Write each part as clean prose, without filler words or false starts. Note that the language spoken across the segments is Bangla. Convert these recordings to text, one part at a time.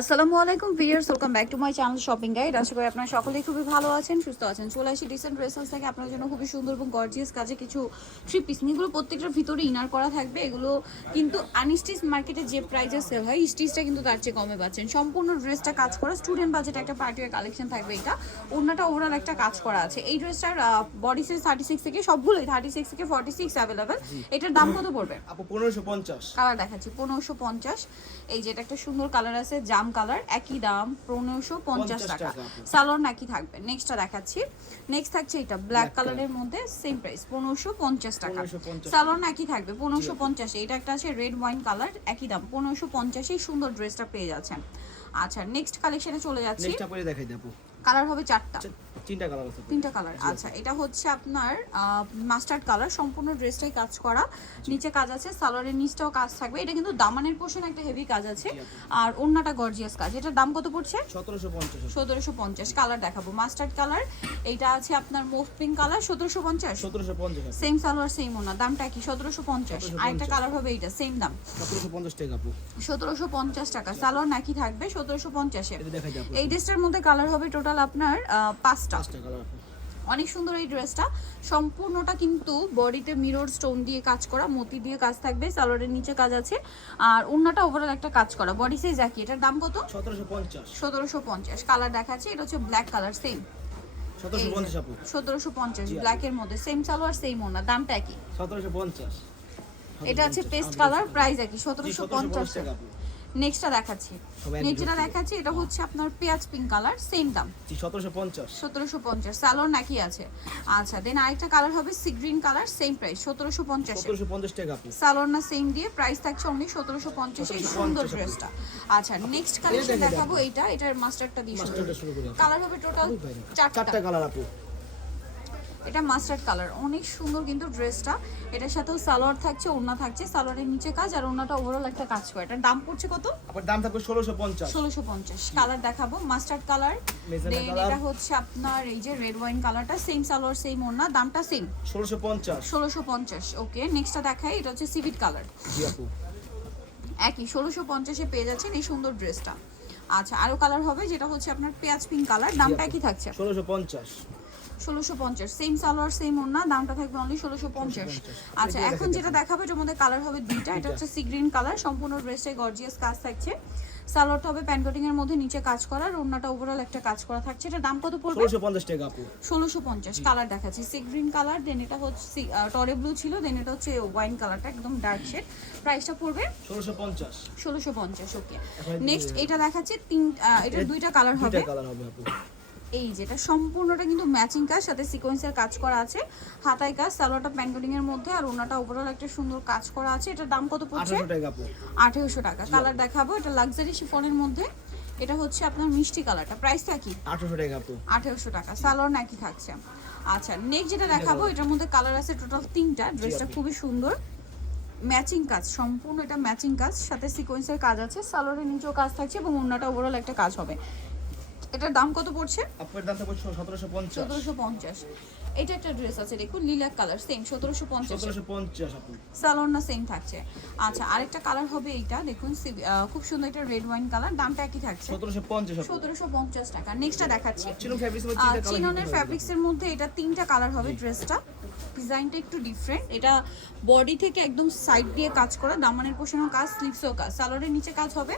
আসসালামু আলাইকুম viewers, welcome back to my channel shopping guide. আশা করি আপনারা সকলেই খুবই ভালো আছেন, সুস্থ আছেন। চলে আসি ডিসেন্ট ড্রেসেস থেকে আপনার জন্য খুবই সুন্দর এবং গর্জিয়াস কাজে কিছু থ্রি পিস। এগুলো প্রত্যেকটার ভিতরে ইনার করা থাকবে। এগুলো কিন্তু আনস্টিচ মার্কেটে যে প্রাইসে সেল হয়, স্টিচটা কিন্তু তার চেয়ে কমে পাচ্ছেন। সম্পূর্ণ ড্রেসটা কাজ করা, স্টুডেন্ট বাজেট একটা পার্টির কালেকশন থাকবে। এটা ওড়নাটা ওভারঅল একটা কাজ করা আছে। এই ড্রেসটার বডি সাইজ 36 থেকে, সবগুলোই 36 থেকে 46 অ্যাভেলেবেল। এটার দাম কত পড়বে আপু? 1550। কালার দেখাচ্ছি 1550। এই যে এটা একটা সুন্দর কালার আছে, জাম কালার, একই দাম 1550 টাকা। সালোয়ার নাকি থাকবে। নেক্সটটা দেখাচ্ছি। নেক্সট থাকছে এটা ব্ল্যাক কালারের মধ্যে, সেম প্রাইস 1550 টাকা। সালোয়ার নাকি থাকবে 1550। এটা একটা আছে রেড ওয়াইন কালার, একই দাম 1550। এই সুন্দর ড্রেসটা পেয়ে যাচ্ছেন। আচ্ছা, নেক্সট কালেকশনে চলে যাচ্ছি। নেক্সটটা পরে দেখাই দেব। কালার হবে চারটা, তিনটা কালার আছে। তিনটা কালার। আচ্ছা, এটা হচ্ছে আপনার মাস্টার্ড কালার। সম্পূর্ণ ড্রেসটাই কাজ করা, নিচে কাজ আছে, সালোয়ারের নিচটাও কাজ থাকবে। এটা কিন্তু দামানের পোর্শন একটা হেভি কাজ আছে, আর ওন্নাটা গর্জিয়াস কাজ। এটার দাম কত পড়ছে? 1750। 1750। কালার দেখাবো মাস্টার্ড কালার। এইটা আছে আপনার move pink colour, 1750। 1750 same salwar same ওন্না, দামটা কি? 1750। আরেকটা কালার হবে এইটা, সেম দাম 1750 টাকা আপু। 1750 টাকা। সালোয়ার নাকি থাকবে 1750 এ। এটা দেখাই দেব। এই ড্রেসটার মধ্যে কালার হবে টোটাল আপনার 5টা। কালার আপু। অনেক সুন্দর এই ড্রেসটা। সম্পূর্ণটা কিন্তু বডিতে মিরর স্টোন দিয়ে কাজ করা, মতি দিয়ে কাজ থাকবে, সালোয়ারের নিচে কাজ আছে, আর ওন্নাটা ওভারঅল একটা কাজ করা। বডি সাইজ একই। এটার দাম কত? 1750। 1750। কালার দেখাচ্ছে, এটা হচ্ছে ব্ল্যাক কালার, সেম 1750 আপু। 1750 ব্ল্যাকের মধ্যে, সেম সালোয়ার সেম ওন্না, দামটা একই। 1750। এটা আছে পেস্ট কালার, প্রাইস একই 1750 টাকা আপু। নেক্সটটা দেখাচ্ছি। নেক্সটটা দেখাচ্ছি, এটা হচ্ছে আপনার পেঁয়াজ পিঙ্ক কালার, সেম দাম 1750। 1750। সালোয়ার নাকি আছে। আচ্ছা, দেন আরেকটা কালার হবে sea green colour, same price 1750। 1750 টাকা আপু। সালোয়ার না সেম দিয়ে প্রাইস থাকছে অনলি 1750। এই সুন্দর ড্রেসটা। আচ্ছা, নেক্সট কালেকশন দেখাবো এইটা। এটার মাস্টার্ডটা দিয়ে শুরু করি। কালার হবে টোটাল চারটা কালার আপু। এটা মাস্টার্ড কালার, অনেক সুন্দর কিন্তু ড্রেসটা। এটার সাথেও সালোয়ার থাকছে, ওড়না থাকছে, সালোয়ারের নিচে কাজ, আর ওড়নাটা ওভারঅল একটা কাজ করে। এটার দাম পড়ছে কত? আপনার দাম থাকবে 1650। 1650। কালার দেখাবো মাস্টার্ড কালার, দেন এটা হচ্ছে আপনার এই যে রেড ওয়াইন কালারটা, সেম সালোয়ার সেম ওড়না, দামটা সেম 1650। 1650। ওকে, নেক্সটটা দেখাই। এটা হচ্ছে সিভিট কালার, জি আপু। একই 1650 এ পেয়ে যাচ্ছেন এই সুন্দর ড্রেসটা। আচ্ছা, আরো কালার হবে, যেটা হচ্ছে আপনার পেঁয়াজ পিঙ্ক কালার, দামটা কি থাকছে? 1650। 1650। সেম সালোয়ার সেম ওড়না, দামটা থাকবে অনলি 1650। আচ্ছা, এখন যেটা দেখাবো এটার মধ্যে কালার হবে দুইটা। এটা হচ্ছে সি গ্রিন কালার, সম্পূর্ণ ড্রেসে গর্জিয়াস কাজ থাকছে। সালোয়ারটা হবে প্যান্ট কাটিং এর মধ্যে, নিচে কাজ করা, আর ওড়নাটা ওভারঅল একটা কাজ করা থাকছে। এটা দাম কত পড়বে? 1650 টাকা আপু। 1650। কালার দেখাচ্ছি সি গ্রিন কালার, দেন এটা হচ্ছে টরে ব্লু ছিল, দেন এটা হচ্ছে ওয়াইন কালারটা, একদম ডার্ক শেড। প্রাইসটা পড়বে 1650। 1650। ওকে, নেক্সট এটা দেখাচ্ছি এটা দুইটা কালার হবে। দুইটা কালার হবে আপু। এই যেটা সম্পূর্ণটা কিন্তু ম্যাচিং কাজ, সাথে সিকোয়েন্সের কাজ করা আছে, হাতায় কাজ, সালোয়ারটা প্যান্ট কাটিং এর মধ্যে, আর ওনাটা ওভারঅল একটা সুন্দর কাজ করা আছে। এটার দাম কত পড়ছে? 1800 টাকা আপু। 1800 টাকা। কালার দেখাবো, এটা লাক্সারি শিফনের মধ্যে, এটা হচ্ছে আপনার মিষ্টি কালারটা, প্রাইসটা কি? 1800 টাকা আপু। 1800 টাকা। সালোয়ার নাকি থাকছে। আচ্ছা, নেক্সট যেটা দেখাবো, এটার মধ্যে কালার আছে টোটাল 3টা। ড্রেসটা খুবই সুন্দর, ম্যাচিং কাজ, সম্পূর্ণ এটা ম্যাচিং কাজ, সাথে সিকোয়েন্সের কাজ আছে, সালোয়ারের নিচেও কাজ থাকছে, এবং ওনাটা ওভারঅল একটা কাজ হবে। এটার দাম কত পড়ছে? আপনার দাম থাকবে 1750। 1750। এটা একটা ড্রেস আছে, দেখুন লিলাক কালার, সেম 1750। 1750 আপু। সালোয়ার না সেম থাকছে। আচ্ছা, আরেকটা কালার হবে এইটা, দেখুন খুব সুন্দর একটা রেড ওয়াইন কালার, দামটা একই থাকছে 1750 আপু। 1750 টাকা। নেক্সটটা দেখাচ্ছি। চিনন ফেব্রিক্স এর মধ্যে তিনটা কালার। চিননের ফ্যাব্রিক্সের মধ্যে এটা 3টা কালার হবে। ড্রেসটা ডিজাইনটা একটু ডিফারেন্ট। এটা বডি থেকে একদম সাইড দিয়ে কাজ করা, দামানের পোষণের কাজ, স্লিভসও কাজ, সালোয়ারের নিচে কাজ হবে,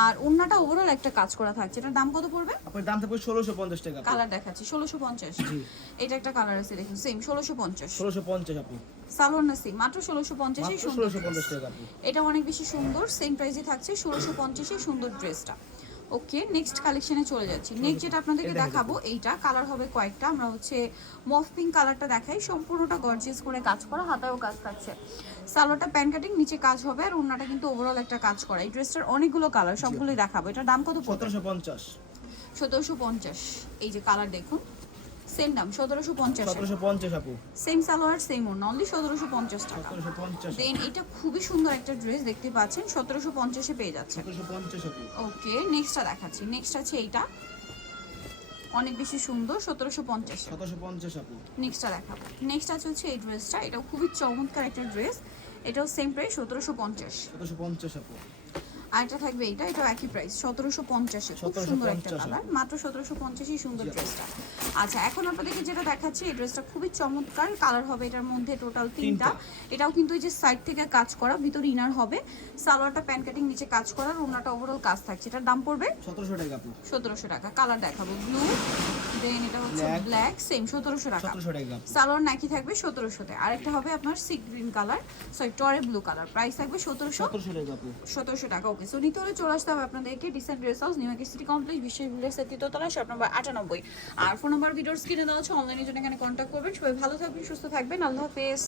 আর ওন্নাটা ওভারঅল একটা কাজ করা থাকছে। এটার দাম কত পড়বে? আপনার দাম থাকবে 1650 টাকা। কালার দেখাচ্ছি 1650। জি, এটা একটা কালার আছে, দেখুন সেম 1650। 1650 আপু। সালোয়ার না সেম, মাত্র 1650 এই সুন্দর 1650 টাকা আপু। এটা অনেক বেশি সুন্দর, সেম প্রাইসে থাকছে 1650 এই সুন্দর ড্রেসটা। ওকে, নেক্সট কালেকশনে চলে যাচ্ছি। নেক্সট যেটা আপনাদেরকে দেখাবো, এইটা কালার হবে কয়েকটা। আমরা হচ্ছে মফ পিঙ্ক কালারটা দেখাই, সম্পূর্ণটা গর্জিয়াস করে কাজ করা, হাতায়ও কাজ থাকছে, সালোয়ারটা প্যান্ট কাটিং, নিচে কাজ হবে, আর ওড়নাটা কিন্তু ওভারঅল একটা কাজ করা। এই ড্রেসটার অনেকগুলো কালার, সবগুলোই দেখাবো। এটার দাম কত পড়বে? 1750। 1750। এই যে কালার দেখুন, সেম দাম 1750। 1750 আপু। সেম সালোয়ার সেম ওড়না, অনলি 1750 টাকা। 1750। দেন এটা খুবই সুন্দর একটা ড্রেস, দেখতে পাচ্ছেন 1750 এ পেয়ে যাচ্ছে। 1750 আপু। ওকে, নেক্সটটা দেখাচ্ছি। নেক্সট আছে এইটা, অনেক বেশি সুন্দর, 1750। 1750 আপু। নেক্সটটা দেখাবো। নেক্সট আছে হচ্ছে এই ড্রেসটা, এটাও খুবই চমৎকার একটা ড্রেস, এটাও সেম প্রাইস 1750। 1750 আপু। আরেকটা থাকবে এইটা, এটাও একই প্রাইস 1750 খুব সুন্দর একটা 1750 কালার, মাত্র 1750 সুন্দর ড্রেসটা। আচ্ছা এখন আপনাদেরকে যেটা দেখাচ্ছি এই ড্রেসটা খুবই চমৎকার, কালার হবে এটার মধ্যে টোটাল তিনটা। এটাও কিন্তু এই যে সাইড থেকে কাজ করা, ভিতরে ইনার হবে, সালোয়ারটা প্যান্ট কাটিং, নিচে কাজ করা, ওড়নাটা ওভারঅল কাজ থাকছে। এটার দাম পড়বে 1700 টাকা আপু। 1700 টাকা। কালার দেখাবো ব্লু, দেন এটা হচ্ছে Black। ব্ল্যাক, সেম 1700 টাকা। 1700 টাকা আপু। সালোয়ার নাকি থাকবে 1700-তে। আরেকটা হবে আপনার সি গ্রিন কালার, সরি টরে ব্লু কালার, প্রাইস থাকবে 1700 টাকা আপু। 1700 টাকা। ওকে, সো নিতে হলে চলে আসতে হবে আপনাদেরকে dissent dress house, new market city complex, বিশ্বের ভিলেজের 3য় তলা, শপ নম্বর 98। আর ফোন নাম্বার ভিডিওর স্ক্রিনে দেওয়া আছে, অনলাইনের জন্য এখানে কন্ট্যাক্ট করবেন। সবাই ভালো থাকবেন, সুস্থ থাকবেন, আল্লাহ হাফেজ।